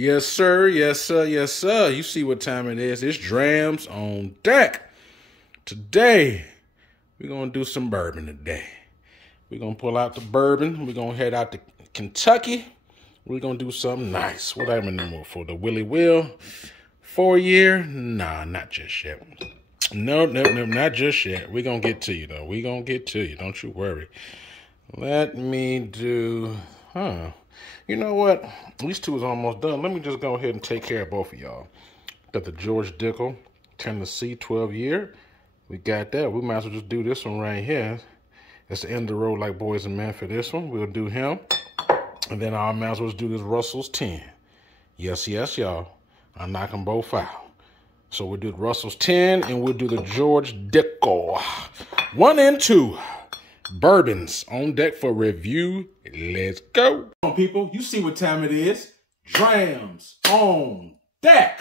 Yes, sir. Yes, sir. Yes, sir. You see what time it is. It's Drams on deck. Today, we're going to do some bourbon today. We're going to pull out the bourbon. We're going to head out to Kentucky. We're going to do something nice. What I'm in the mood for? The Willie Will 4-year? Nah, not just yet. No, not just yet. We're going to get to you, though. We're going to get to you. Don't you worry. Let me do... You know what? These two is almost done. Let me just go ahead and take care of both of y'all. Got the George Dickel Tennessee 12-year. We got that. We might as well just do this one right here. It's the end of the road like boys and men for this one. We'll do him. And then I might as well just do this Russell's 10. Yes, y'all. I'll knock them both out. So we'll do the Russell's 10 and we'll do the George Dickel 1 and 2. Bourbons on deck for review. Let's go. Come on, people. You see what time it is. Drams on deck.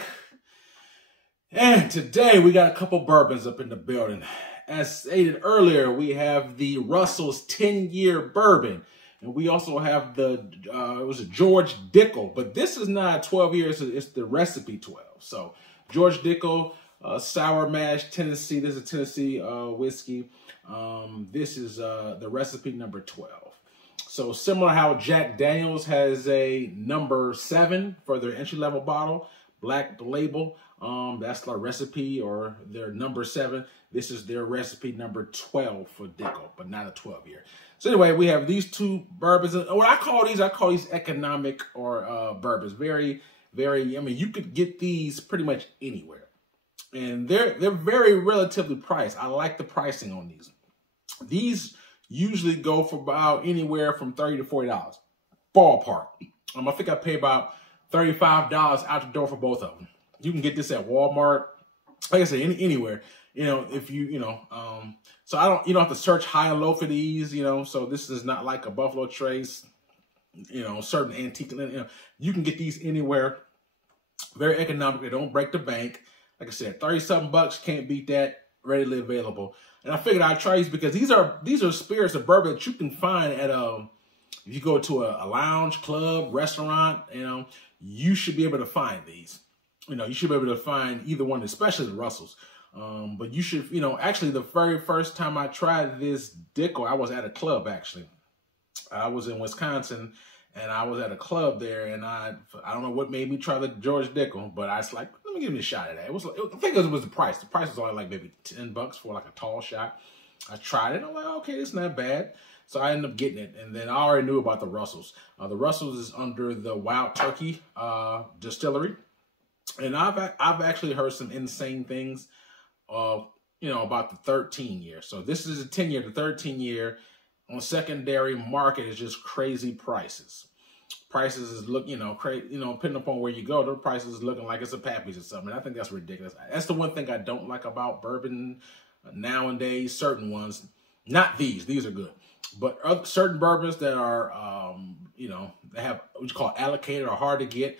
And today we got a couple bourbons up in the building. As stated earlier, we have the Russell's 10-year bourbon. And we also have the, George Dickel. But this is not 12 years. It's the recipe 12. So George Dickel, sour mash, Tennessee. This is a Tennessee whiskey. This is the recipe number 12. So similar how Jack Daniels has a number 7 for their entry-level bottle, black label. That's their recipe or their number 7. This is their recipe number 12 for Dickel, but not a 12-year. So anyway, we have these two bourbons. What I call these economic or bourbons. Very, very, I mean, you could get these pretty much anywhere. And they're very relatively priced. I like the pricing on these. These usually go for about anywhere from $30 to $40. Ballpark. I think I pay about $35 out the door for both of them. You can get this at Walmart. Like I said, anywhere. You know, if you so you don't have to search high and low for these, so this is not like a Buffalo Trace, certain antique, you can get these anywhere. Very economical. They don't break the bank. Like I said, 30-something bucks, can't beat that. Readily available. And I figured I'd try these because these are spirits of bourbon that you can find at if you go to a lounge, club, restaurant, you should be able to find these. You should be able to find either one, especially the Russells. But you should, actually the very first time I tried this Dickel, I was at a club actually. I was in Wisconsin and I was at a club there and I don't know what made me try the George Dickel, but I was like, let me give me a shot at that. I think it was the price. The price was only like maybe $10 for like a tall shot. I tried it. I'm like, okay, it's not bad. So I ended up getting it. And then I already knew about the Russells. The Russells is under the Wild Turkey distillery. And I've actually heard some insane things, about the 13-year. So this is a 10-year. The 13-year on secondary market is just crazy prices. Prices is depending upon where you go, the prices is looking like it's a Pappy's or something. I think that's ridiculous. That's the one thing I don't like about bourbon nowadays. Certain ones, not these. These are good, but certain bourbons that are, they have what you call allocated or hard to get.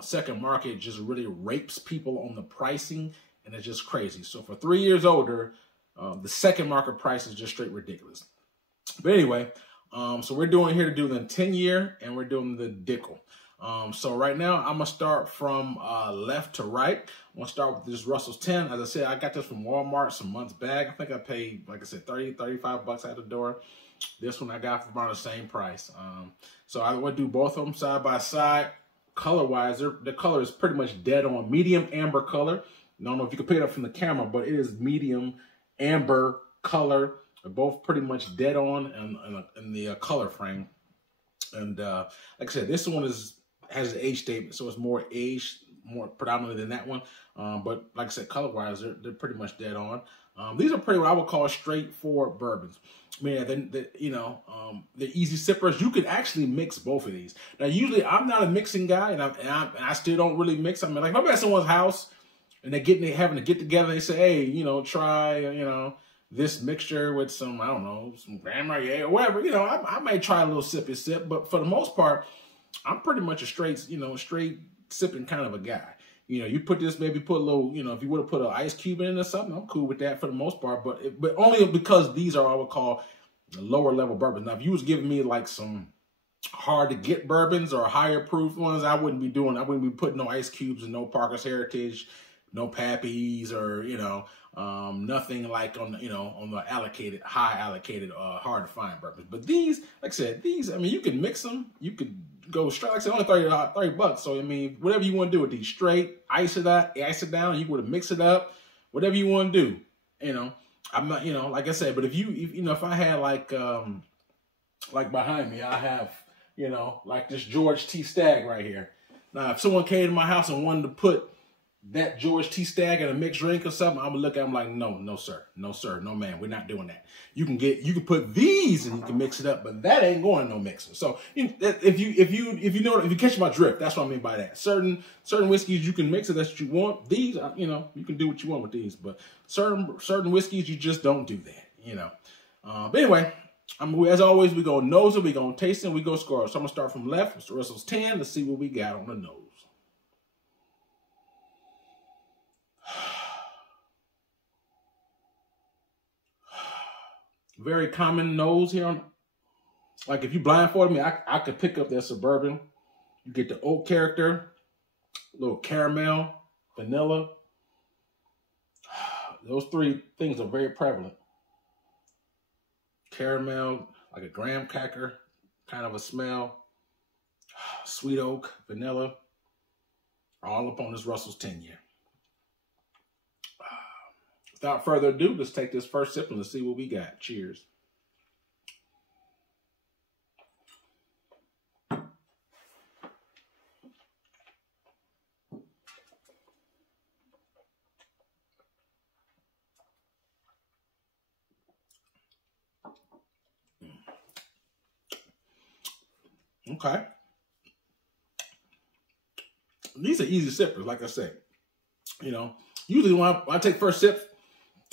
Second market just really rapes people on the pricing, and it's just crazy. So for 3 years older, the second market price is just straight ridiculous. But anyway, so we're doing here to do the 10-year, and we're doing the Dickel. So right now, I'm going to start from left to right. I'm going to start with this Russell's 10. As I said, I got this from Walmart some months back. I think I paid, like I said, $35 out the door. This one I got for about the same price. So I would do both of them side by side. Color-wise, the color is pretty much dead on. Medium amber color. I don't know if you can pick it up from the camera, but it is medium amber color. They're both pretty much dead on in the color frame. And like I said, this one has an age statement, so it's more aged, more predominantly than that one. But like I said, color-wise, they're pretty much dead on. These are pretty what I would call straightforward bourbons. I mean, they're easy sippers. You could actually mix both of these. Now, usually I'm not a mixing guy, and I still don't really mix. I mean, like if I'm at someone's house and they're having to get together, they say, hey, try, this mixture with some, I don't know, some Grand Marnier or whatever. I may try a little sippy sip, but for the most part, I'm pretty much a straight sipping kind of a guy. You put this, maybe put a little, if you would have put an ice cube in it or something, I'm cool with that for the most part. But only because these are what I would call the lower level bourbons. Now, if you was giving me like some hard to get bourbons or higher proof ones, I wouldn't be putting no ice cubes and no Parker's Heritage, no Pappies, or, you know, nothing like on the, you know, on the high allocated, hard to find bourbons. But these, like I said, I mean, you can mix them. You could go straight, like I said, only $30. So, I mean, whatever you want to do with these, straight, ice it down, you would mix it up, whatever you want to do, you know. I'm not, you know, like I said, but if you know, if I had like behind me, I have, you know, like this George T. Stagg right here. Now, if someone came to my house and wanted to put that George T. Stagg in a mixed drink or something, I'm gonna look at them like, no, sir, no, man, we're not doing that. You can put these and you can mix it up, but that ain't going no mixer. So if you catch my drift, that's what I mean by that. Certain whiskeys you can mix it, that's what you want. These, you know, you can do what you want with these, but certain whiskeys you just don't do that, you know. But anyway. As always, we go nose it, we go taste it, we go score. So I'm going to start from left. Mr. Russell's 10. Let's see what we got on the nose. Very common nose here. Like if you blindfolded me, I could pick up that Suburban. You get the oak character, a little caramel, vanilla. Those three things are very prevalent. Caramel, like a graham cracker, kind of a smell. Sweet oak, vanilla, all up on this Russell's 10 year. Without further ado, let's take this first sip and let's see what we got. Cheers. Okay. These are easy sippers, like I said. You know, usually when I take first sip,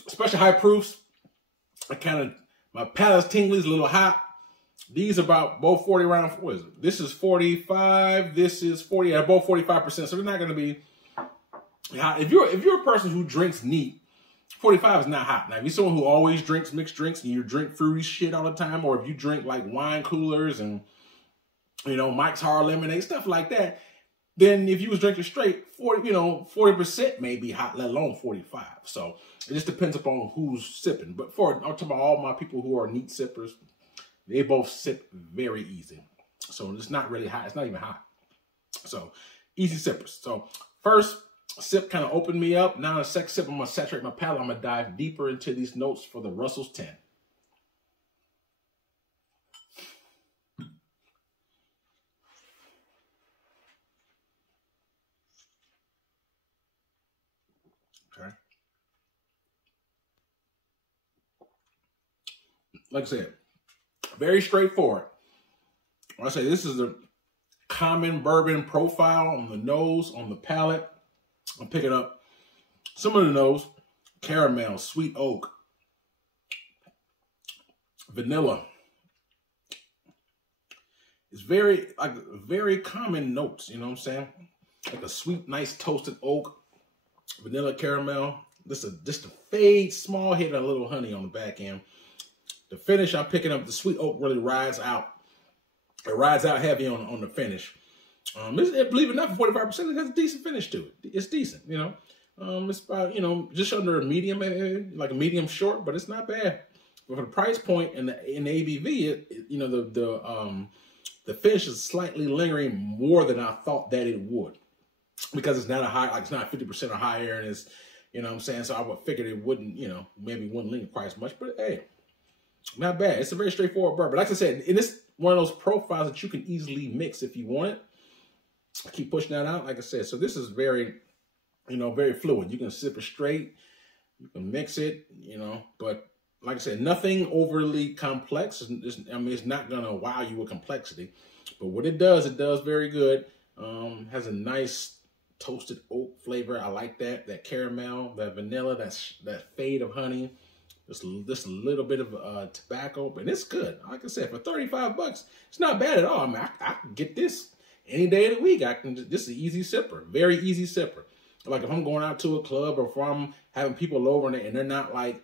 especially high proofs, my palate's tingly, is a little hot. These are about both 40 around, what is it? This is 45, this is 40, yeah, both 45%. So they're not going to be hot. If you're a person who drinks neat, 45 is not hot. Now, if you're someone who always drinks mixed drinks and you drink fruity shit all the time, or if you drink like wine coolers and, you know, Mike's Hard Lemonade, stuff like that, then if you was drinking straight, 40% may be hot, let alone 45. So it just depends upon who's sipping. But I'm talking about all my people who are neat sippers, they both sip very easy. So it's not really hot. It's not even hot. So easy sippers. So first sip kind of opened me up. Now the second sip, I'm going to saturate my palate. I'm going to dive deeper into these notes for the Russell's 10. Like I said, very straightforward. I say this is a common bourbon profile on the nose, on the palate. I'm picking up some of the nose, caramel, sweet oak, vanilla. It's very common notes, you know what I'm saying? Like a sweet, nice toasted oak, vanilla, caramel. Just a fade, small hit of a little honey on the back end. The finish, I'm picking up the sweet oak really rides out. It rides out heavy on the finish. Believe it or not, for 45%, it has a decent finish to it. It's decent, you know. It's about, you know, just under a medium, like a medium short, but it's not bad. But for the price point and the ABV, you know, the finish is slightly lingering more than I thought that it would, because it's not a high, like it's not 50% or higher, and it's, you know what I'm saying. So I would figure it wouldn't, you know, maybe wouldn't linger quite as much, but hey. Not bad. It's a very straightforward bourbon. Like I said, and it's one of those profiles that you can easily mix if you want it. I keep pushing that out, like I said. So this is very, you know, very fluid. You can sip it straight. You can mix it, you know. But like I said, nothing overly complex. I mean, it's not going to wow you with complexity. But what it does very good. Has a nice toasted oak flavor. I like that. That caramel, that vanilla, that fade of honey. Just a little bit of tobacco, but it's good. Like I said, for $35, it's not bad at all. I mean, I can get this any day of the week. This is an easy sipper, very easy sipper. Like if I'm going out to a club or if I'm having people over and they're not like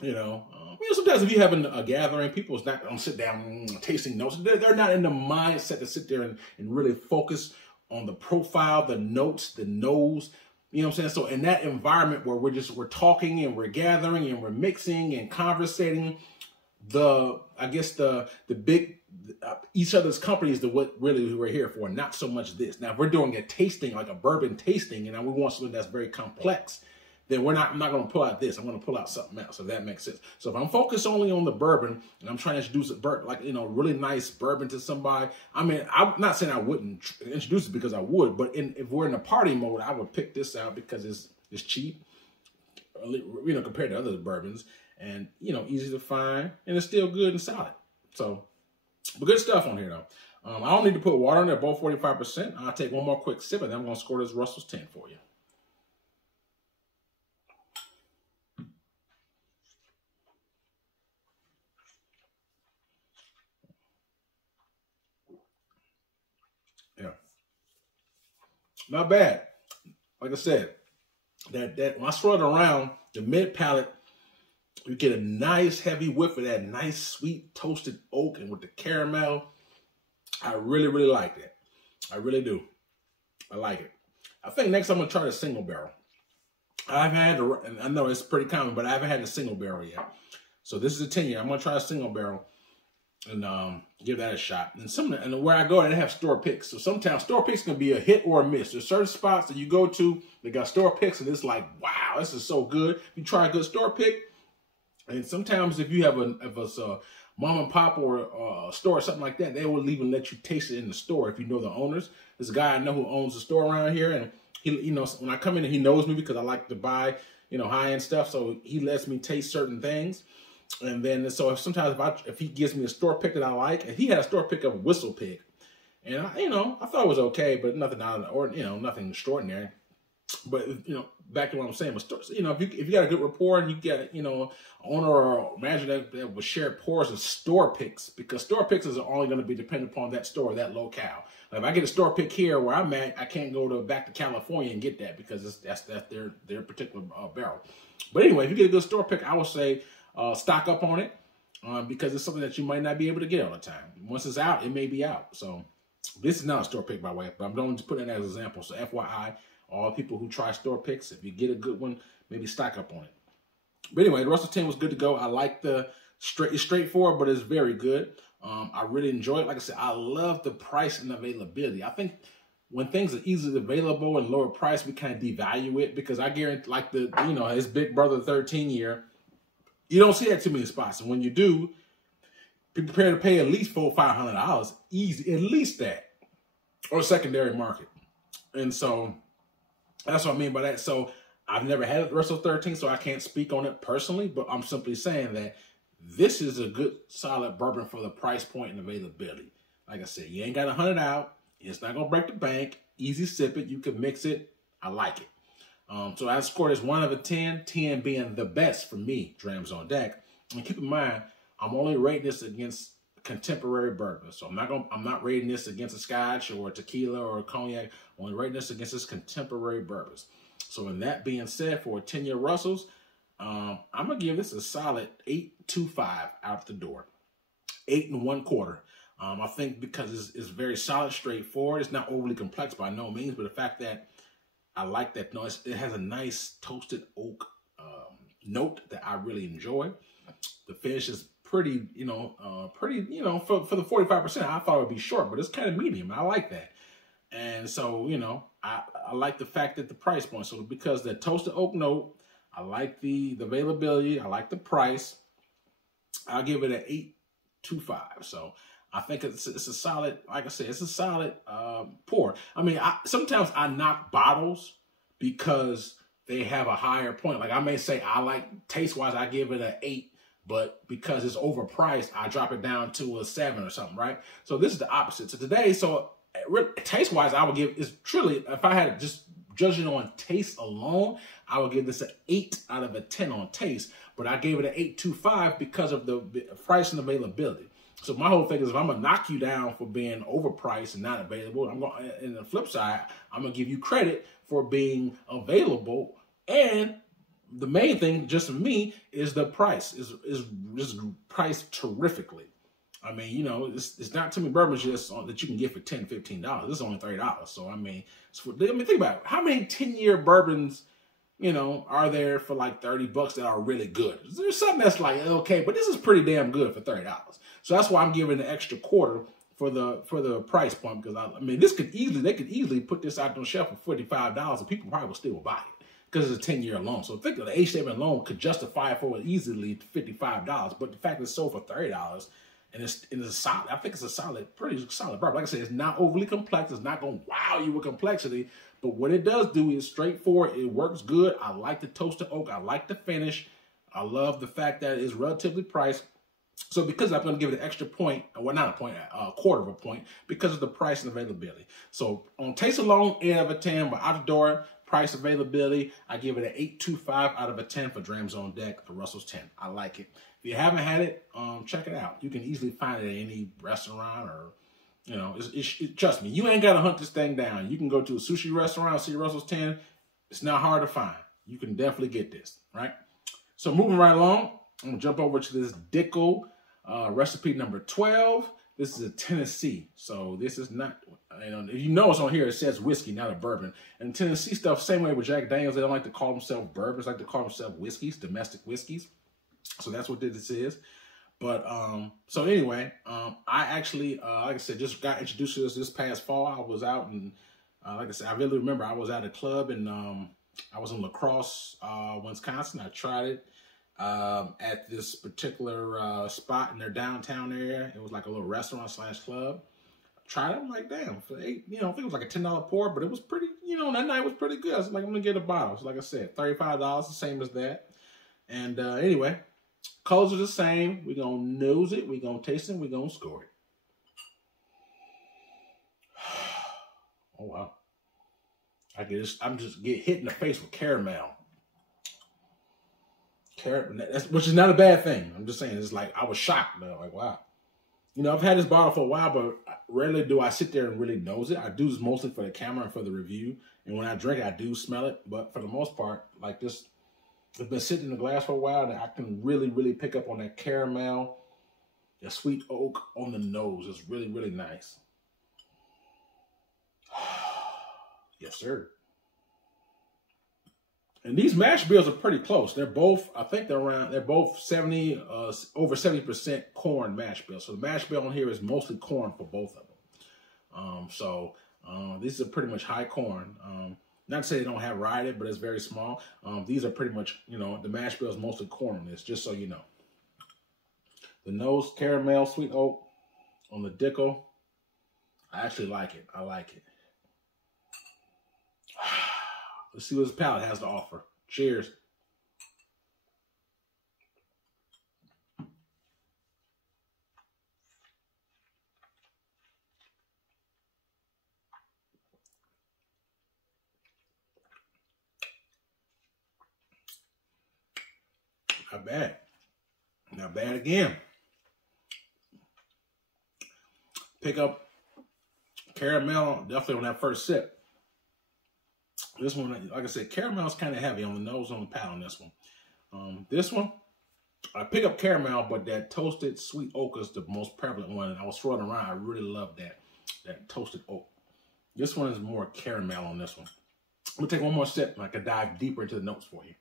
Sometimes if you're having a gathering, people's not going to sit down tasting notes. They're not in the mindset to sit there and really focus on the profile, the notes, the nose. You know what I'm saying? So in that environment where we're talking and we're gathering and we're mixing and conversating, the big each other's company is what really we're here for, not so much this. Now, if we're doing a tasting, like a bourbon tasting, and we want something that's very complex, then I'm not going to pull out this. I'm going to pull out something else, if that makes sense. So if I'm focused only on the bourbon and I'm trying to introduce a bourbon, like, really nice bourbon to somebody, I mean, I'm not saying I wouldn't introduce it because I would, but if we're in a party mode, I would pick this out because it's cheap, compared to other bourbons, and, easy to find, and it's still good and solid. So, but good stuff on here, though. I don't need to put water in there, both 45%. I'll take one more quick sip, and then I'm going to score this Russell's 10 for you. Yeah. Not bad. Like I said, that when I swirl it around, the mid palate, you get a nice heavy whiff of that nice sweet toasted oak, and with the caramel, I really, really like that. I really do. I like it. I think next I'm going to try the single barrel. And I know it's pretty common, but I haven't had a single barrel yet. So this is a 10-year. I'm going to try a single barrel and give that a shot. And where I go, they have store picks. So sometimes store picks can be a hit or a miss. There's certain spots that you go to, they got store picks, and it's like, wow, this is so good. You try a good store pick, and sometimes if you have a mom and pop or a store or something like that, they will even let you taste it in the store if you know the owners. There's a guy I know who owns a store around here, and he, when I come in, he knows me because I like to buy, high-end stuff. So he lets me taste certain things. And then, so sometimes if he gives me a store pick that I like, and he had a store pick of Whistle Pig, and I thought it was okay, but nothing out of the ordinary, nothing extraordinary. But back to what I'm saying, but if you got a good rapport and you get owner or manager that will share pours of store picks, because store picks is only going to be dependent upon that store, that locale. Like if I get a store pick here where I'm at, I can't go back to California and get that because that's their particular barrel. But anyway, if you get a good store pick, I would say stock up on it because it's something that you might not be able to get all the time. Once it's out, it may be out. So this is not a store pick, by the way, but I'm going to put it as an example. So FYI, all people who try store picks, if you get a good one, maybe stock up on it. But anyway, the Russell 10 was good to go. I like it's straightforward, but it's very good. I really enjoy it. Like I said, I love the price and availability. I think when things are easily available and lower price, we kind of devalue it because I guarantee, like his big brother 13-year, you don't see that too many spots. And when you do, be prepared to pay at least $400-500, easy, at least that, or secondary market. And so that's what I mean by that. So I've never had a Russell 13, so I can't speak on it personally, but I'm simply saying that this is a good, solid bourbon for the price point and availability. Like I said, you ain't got 100 out. It's not going to break the bank. Easy sip it. You can mix it. I like it. So I scored this 1 out of 10, 10 being the best for me, Drams on deck. And keep in mind, I'm only rating this against contemporary bourbon. So I'm not rating this against a scotch or a tequila or a cognac. I'm only rating this against this contemporary bourbons. So in that being said, for a 10-year Russells, I'm going to give this a solid 8.25 out the door. 8 1/4. I think because it's very solid, straightforward. It's not overly complex by no means, but the fact that I like that noise, it has a nice toasted oak note that I really enjoy. The finish is pretty, for the 45%, I thought it would be short, but it's kind of medium. I like that. And so, I like the fact that the price point. So because the toasted oak note, I like the availability, I like the price, I'll give it an 8.25. So I think it's a solid, like I said, it's a solid pour. I mean, sometimes I knock bottles because they have a higher point. Like I may say, I like taste-wise, I give it an 8, but because it's overpriced, I drop it down to a 7 or something, right? So this is the opposite. So today, taste-wise, I would give, it's truly, if I had just judging on taste alone, I would give this an 8 out of a 10 on taste, but I gave it an 8.25 because of the price and availability. So my whole thing is, if I'm gonna knock you down for being overpriced and not available, I'm going. And the flip side, I'm gonna give you credit for being available and the main thing, just for me, is the price. Is just priced terrifically. I mean, you know, it's not too many bourbons just that you can get for $10, $15. This is only $30. So I mean, think about it. How many 10-year bourbons, you know, are there for like $30 that are really good? There's something that's like okay, but this is pretty damn good for $30. So that's why I'm giving an extra quarter for the price point, because I mean, they could easily put this out on the shelf for $45 and people probably will still buy it because it's a 10-year loan. So think of the age statement loan could justify it for easily $55, but the fact that it's sold for $30. And it's a solid, I think it's a pretty solid bourbon. Like I said, it's not overly complex. It's not going to wow you with complexity. But what it does do is straightforward. It works good. I like the toasted oak. I like the finish. I love the fact that it's relatively priced. So because I'm going to give it an extra point, well, not a point, a quarter of a point, because of the price and availability. So on taste alone, 8 out of 10. But out the door, price availability, I give it an 8.25 out of 10 for Drams on Deck, the Russell's 10. I like it. If you haven't had it, check it out. You can easily find it at any restaurant or, you know, trust me, you ain't got to hunt this thing down. You can go to a sushi restaurant, see Russell's 10. It's not hard to find. You can definitely get this, right? So moving right along, I'm going to jump over to this Dickel recipe number 12. This is a Tennessee. So this is not, you know, if you notice on here, it says whiskey, not a bourbon. And Tennessee stuff, same way with Jack Daniels, they don't like to call themselves bourbons, they like to call themselves whiskeys, domestic whiskeys. So that's what this is. But so anyway, I actually, like I said, just got introduced to this past fall. I was out and like I said, I really remember I was at a club and I was in La Crosse, Wisconsin. I tried it at this particular spot in their downtown area. It was like a little restaurant / club. Tried it. I'm like, damn, for $8, you know, I think it was like a $10 pour, but it was pretty, you know, that night was pretty good. I was like, I'm gonna get a bottle. So like I said, $35, the same as that. And anyway, colors are the same. We're gonna nose it, we're gonna taste it, we're gonna score it. Oh wow. I'm just get hit in the face with caramel. Which is not a bad thing. I'm just saying, it's like I was shocked though. Like, wow. You know, I've had this bottle for a while, but rarely do I sit there and really nose it. I do this mostly for the camera and for the review. And when I drink it, I do smell it. But for the most part, like this, it's been sitting in the glass for a while that I can really, really pick up on that caramel, the sweet oak on the nose. It's really, really nice. Yes, sir. And these mash bills are pretty close. They're both, I think they're both 70, over 70% corn mash bills. So the mash bill on here is mostly corn for both of them. These are pretty much high corn. Not to say they don't have variety, but it's very small. These are pretty much, you know, the mash bill is mostly corn on this, just so you know. The nose, caramel, sweet oak on the Dickel. I actually like it. I like it. Let's see what this palate has to offer. Cheers. Not bad. Not bad again. Pick up caramel definitely on that first sip. This one, like I said, caramel is kind of heavy on the nose, on the palate on this one. This one, I pick up caramel, but that toasted sweet oak is the most prevalent one. And I was throwing around. I really love that toasted oak. This one is more caramel on this one. I'm going to take one more sip and I can dive deeper into the notes for you.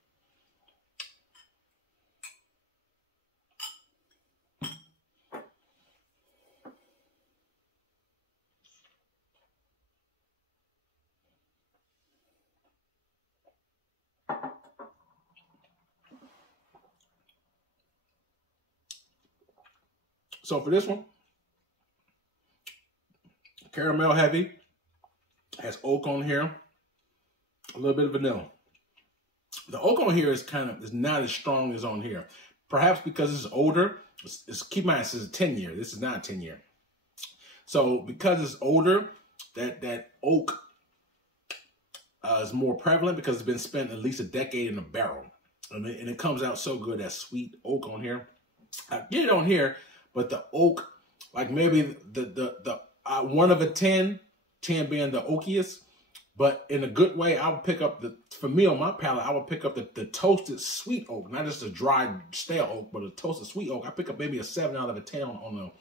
So for this one, caramel heavy, has oak on here, a little bit of vanilla. The oak on here is not as strong as on here. Perhaps because it's older. Keep in mind, this is a 10-year. This is not a 10-year. So because it's older, that oak is more prevalent because it's been spent at least a decade in a barrel. And it comes out so good, that sweet oak on here. I get it on here. But the oak, like maybe the 1 of a 10, 10 being the oakiest, But in a good way, I would pick up for me on my palate, I would pick up the toasted sweet oak, not just a dry stale oak, but a toasted sweet oak. I pick up maybe a 7 out of a 10 on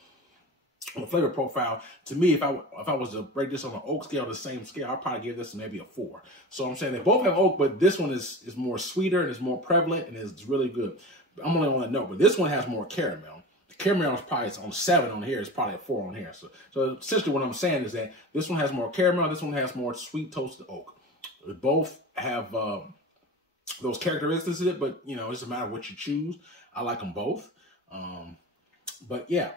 the flavor profile. To me, if I was to break this on an oak scale, the same scale, I'd probably give this maybe a 4. So I'm saying they both have oak, but this one is more sweeter and is more prevalent and is really good. I'm only on that note, but this one has more caramel. The caramel is probably on 7 on here. It's probably a 4 on here. So essentially what I'm saying is that this one has more caramel. This one has more sweet toasted oak. They both have those characteristics in it, but you know, it's a matter of what you choose. I like them both. But yeah,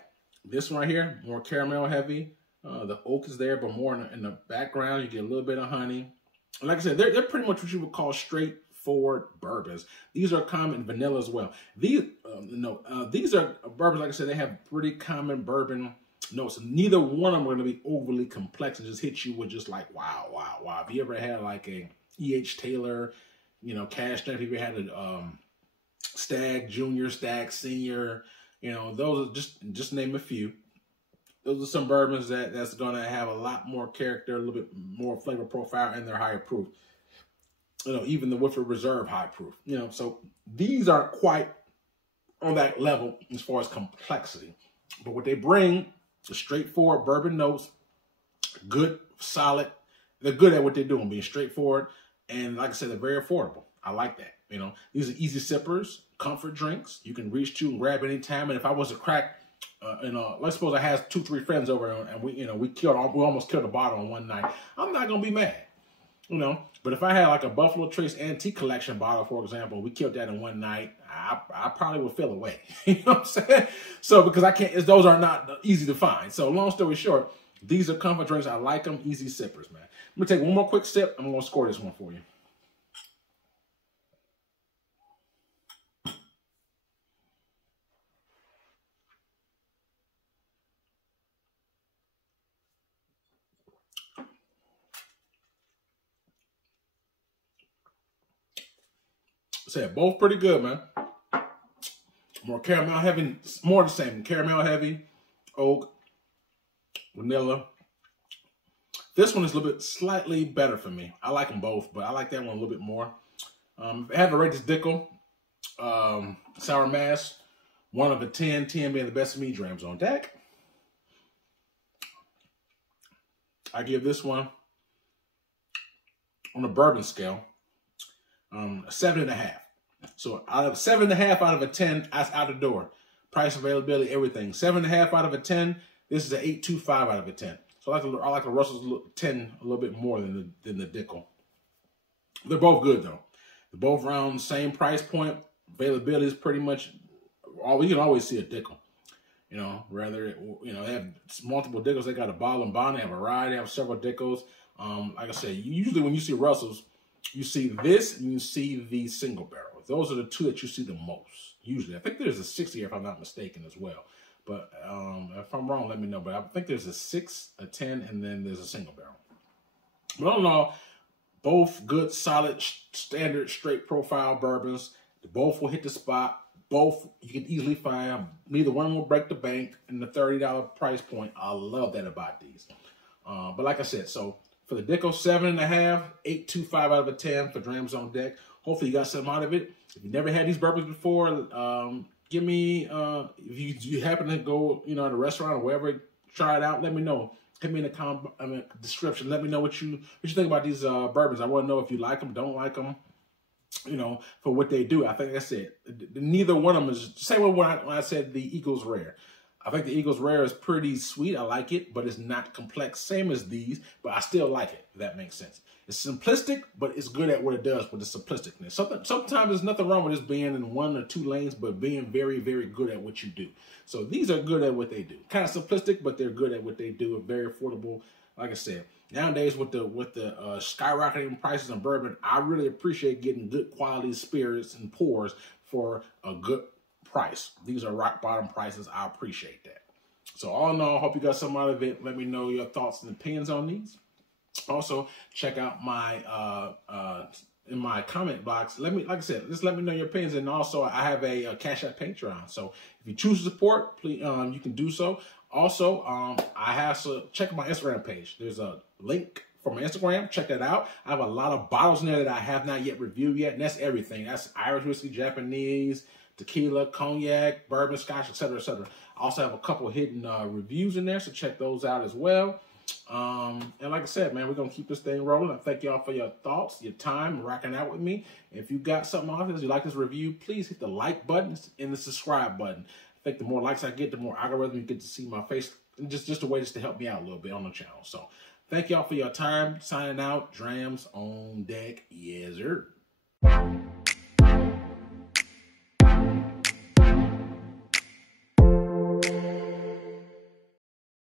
this one right here, more caramel heavy. The oak is there, but more in the background. You get a little bit of honey. And like I said, they're pretty much what you would call straightforward bourbons. These are common vanilla as well. These are bourbons, like I said, they have pretty common bourbon notes. Neither one of them are going to be overly complex and just hit you with just like, wow, wow, wow. Have you ever had like a E.H. Taylor, you know, cash strength? Have you ever had a Stag Junior, Stag Senior? You know, those are just name a few. Those are some bourbons that's going to have a lot more character, a little bit more flavor profile, and they're higher proof. You know, even the Woodford Reserve high proof. You know, so these aren't quite on that level as far as complexity. But what they bring is straightforward bourbon notes, good, solid. They're good at what they're doing, being straightforward. And like I said, they're very affordable. I like that. You know, these are easy sippers, comfort drinks. You can reach to and grab anytime. And if I was to crack, let's suppose I had 2-3 friends over and we almost killed a bottle on one night. I'm not gonna be mad, you know. But if I had like a Buffalo Trace Antique Collection bottle, for example, we killed that in one night, I probably would feel away. You know what I'm saying? So because those are not easy to find. So long story short, these are comfort drinks. I like them, easy sippers, man. I'm gonna take one more quick sip. I'm gonna score this one for you. Said both pretty good, man. More caramel heavy, more the same. Caramel heavy, oak, vanilla. This one is a little bit slightly better for me. I like them both, but I like that one a little bit more. I have to rate this Dickel Sour Mash 1 of a 10, 10 being the best of me. Drams on deck. I give this one on a bourbon scale 7.5. So out of 7.5 out of a 10, that's out the door. Price, availability, everything. 7.5 out of a 10. This is an 8.25 out of a 10. So I like the Russell's 10 a little bit more than the Dickel. They're both good though. They're both around the same price point. Availability is pretty much all. You can always see a Dickel. You know, they have multiple Dickels. They got a bottle and bond. They have a rye. They have several Dickels. Like I said, usually when you see Russell's, you see this and you see the single barrel. Those are the two that you see the most, usually. I think there's a 60 if I'm not mistaken as well. But if I'm wrong, let me know. But I think there's a 6, a 10, and then there's a single barrel. But all in all, both good, solid, standard, straight profile bourbons. Both will hit the spot. Both you can easily find. Neither one will break the bank in the $30 price point. I love that about these. But like I said, so for the Dickel, 7.5, 8.25 out of a 10 for Drams on deck. Hopefully you got something out of it. If you never had these bourbons before, give me, if you happen to go, you know, at a restaurant or wherever, try it out. Let me know. Hit me in the description. Let me know what you think about these bourbons. I want to know if you like them, don't like them, you know, for what they do. I think that's it. Neither one of them is the same when I said the Eagles Rare. I think the Eagles Rare is pretty sweet. I like it, but it's not complex. Same as these, but I still like it, if that makes sense. It's simplistic, but it's good at what it does with the simplisticness. Sometimes there's nothing wrong with just being in 1 or 2 lanes, but being very, very good at what you do. So these are good at what they do. Kind of simplistic, but they're good at what they do. Very affordable. Like I said, nowadays with the skyrocketing prices of bourbon, I really appreciate getting good quality spirits and pours for a good price. These are rock bottom prices. I appreciate that. So all in all, I hope you got something out of it. Let me know your thoughts and opinions on these. Also, check out my in my comment box. Like I said, just let me know your opinions. And also, I have a Cash App Patreon. So if you choose to support, please you can do so. Also, I have to check my Instagram page. There's a link from my Instagram. Check that out. I have a lot of bottles in there that I have not yet reviewed yet, and that's everything. That's Irish whiskey, Japanese, tequila, cognac, bourbon, scotch, etc., etc. I also have a couple hidden reviews in there, so check those out as well. And like I said, man, we're going to keep this thing rolling. I thank y'all for your thoughts, your time, rocking out with me. If you got something on this, you like this review, please hit the like button and the subscribe button. I think the more likes I get, the more algorithm you get to see my face. And just a way just to help me out a little bit on the channel. So thank y'all for your time. Signing out. Drams on deck. Yes, sir.